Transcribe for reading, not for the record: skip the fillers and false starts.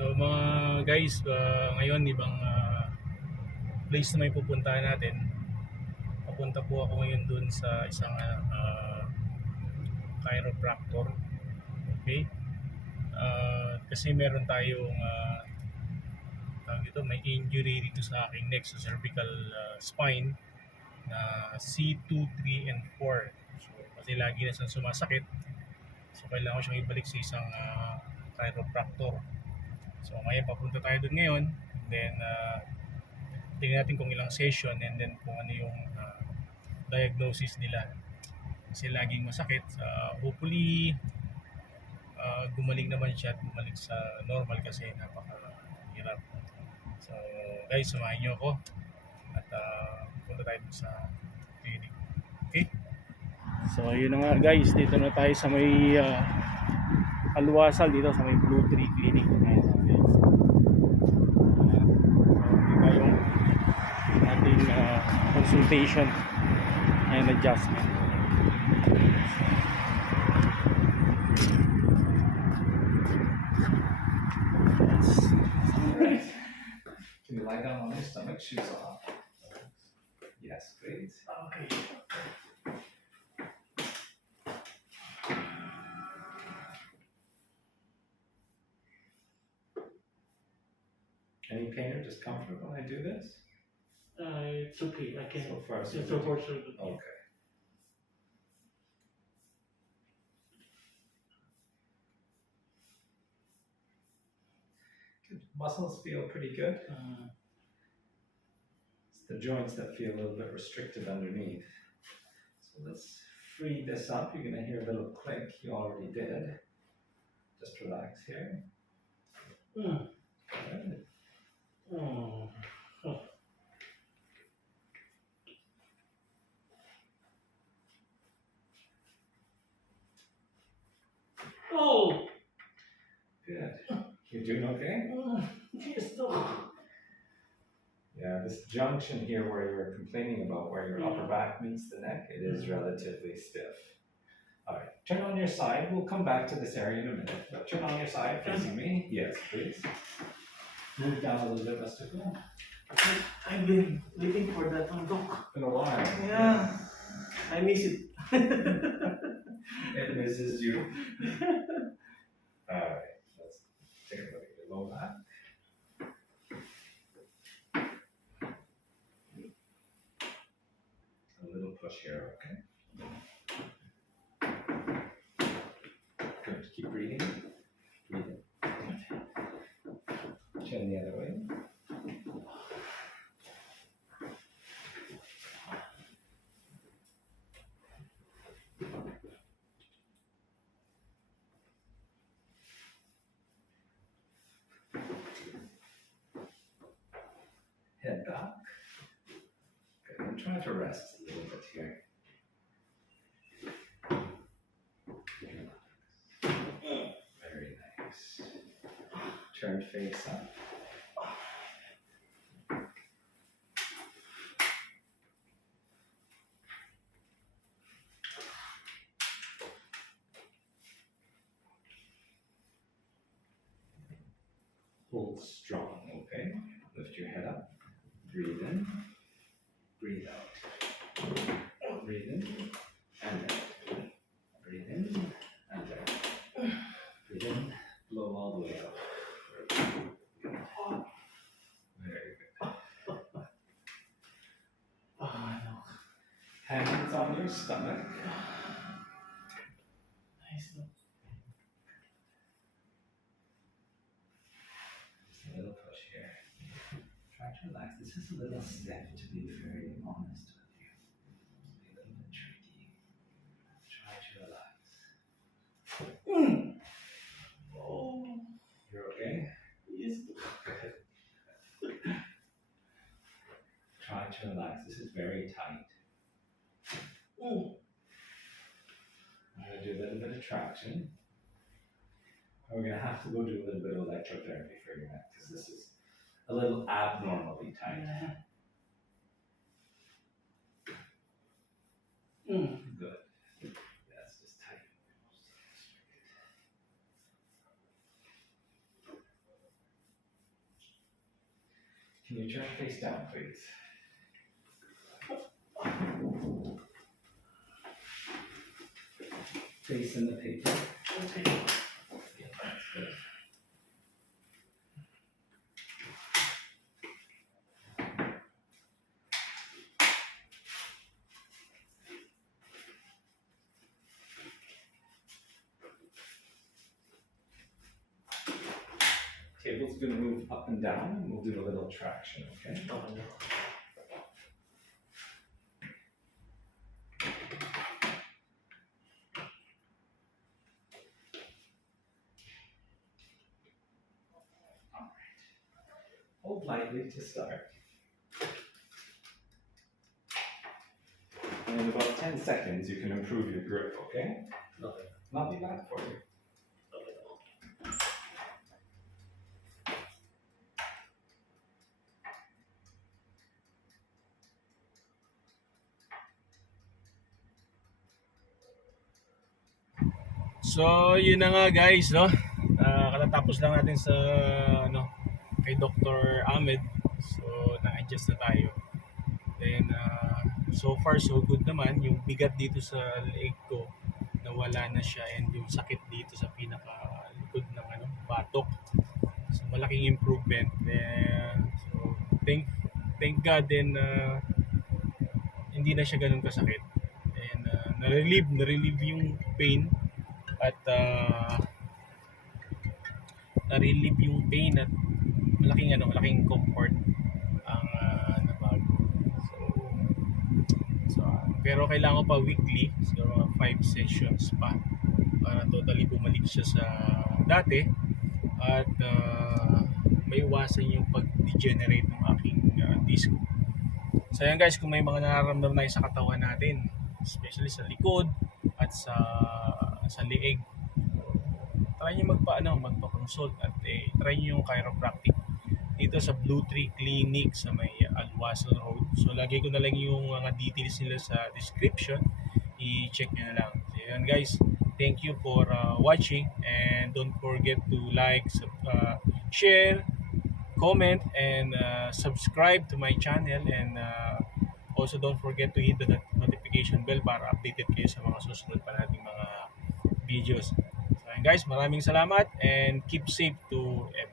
So mga guys, ngayon ibang place na may pupuntahan natin. Papunta po ako ngayon dun sa isang chiropractor. Okay? Kasi meron tayong may injury dito sa aking neck, sa cervical spine na C2, 3, and 4. So kasi lagi na siyang sumasakit. So kailangan ko siyang ibalik sa isang chiropractor. So ngayon papunta tayo dun ngayon. Then tingnan natin kung ilang session and then kung ano yung diagnosis nila. Kasi laging masakit. Hopefully gumaling naman siya at bumalik sa normal kasi napakahirap. So guys, samahan niyo ako at punta tayo sa clinic. Okay? So yun na nga guys, dito na tayo sa may alwasal dito sa may Blue Tree Clinic. Ayan, so, yung ating consultation and adjustment. Can you lie down on your stomach, shoes off? Yes, please. Okay. Any pain or discomfort when I do this? It's okay. I can. So far, so It's good. unfortunate. Okay. Muscles feel pretty good. It's the joints that feel a little bit restricted underneath. So let's free this up. You're going to hear a little click. You already did. Just relax here. Good. Oh. Oh. Good. You're doing okay? Yes, no. Yeah, this junction here where you're complaining about where your upper back meets the neck, it is relatively stiff. All right, turn on your side. We'll come back to this area in a minute. But turn on your side facing me. Yes, please. Move down a little bit, Mr. Cool. I've been waiting for that one, Doc. Been a while. Yeah. I miss it. It misses you. All right, let's take a look at your low back. A little push here, okay? Good. Keep breathing. Breathing. Chin the other way. Head back. Good. And try to rest a little bit here. Very nice. Turn face up. Hold strong, okay? Lift your head up. Breathe in. Breathe out. Breathe in and out. Breathe in and out. Breathe in. Blow all the way out. Very good. No. Hands on your stomach. Nice, no. Just a little push here. Try to relax. This is a little stiff, to be very honest with you. It's a little bit tricky. Try to relax. Oh. You're okay? Yes. Good. Try to relax. This is very tight. Oh. I'm going to do a little bit of traction. And we're going to have to go do a little bit of electrotherapy for your neck because this is a little abnormally tight. Good. Yeah, it's just tight. Can you turn face down, please? Face in the paper. Yeah, that's good. Table's going to move up and down, and we'll do a little traction, okay? Hold lightly to start. And in about 10 seconds, you can improve your grip, okay? Okay. Not be bad for you. So, yun na nga guys, no? Katatapos lang natin sa ano, kay Dr. Ahmed. So, na-adjust na tayo. Then, so far so good naman. Yung bigat dito sa leg ko, nawala na siya, and yung sakit dito sa pinaka-likod ng ano, batok. So, malaking improvement. So, thank God din hindi na siya ganun kasakit. And na-relieve yung pain at na-relieve yung pain at malaking comfort ang nabago. So pero kailangan ko pa weekly, so 5 sessions pa para totally bumalik siya sa dati at maiwasan yung pag-degenerate ng aking disc. So yan guys, kung may mga nararamdaman tayo sa katawan natin, especially sa likod at sa leeg, try nyo magpa-consult at try nyo yung chiropractic dito sa Blue Tree Clinic sa may wasl Road. So lagay ko na lang yung mga details nila sa description, i-check nyo na lang. So yan guys, thank you for watching, and don't forget to like, share, comment, and subscribe to my channel, and also don't forget to hit the notification bell para updated kayo sa mga susunod pa nating mga videos. So guys, maraming salamat and keep safe to everyone.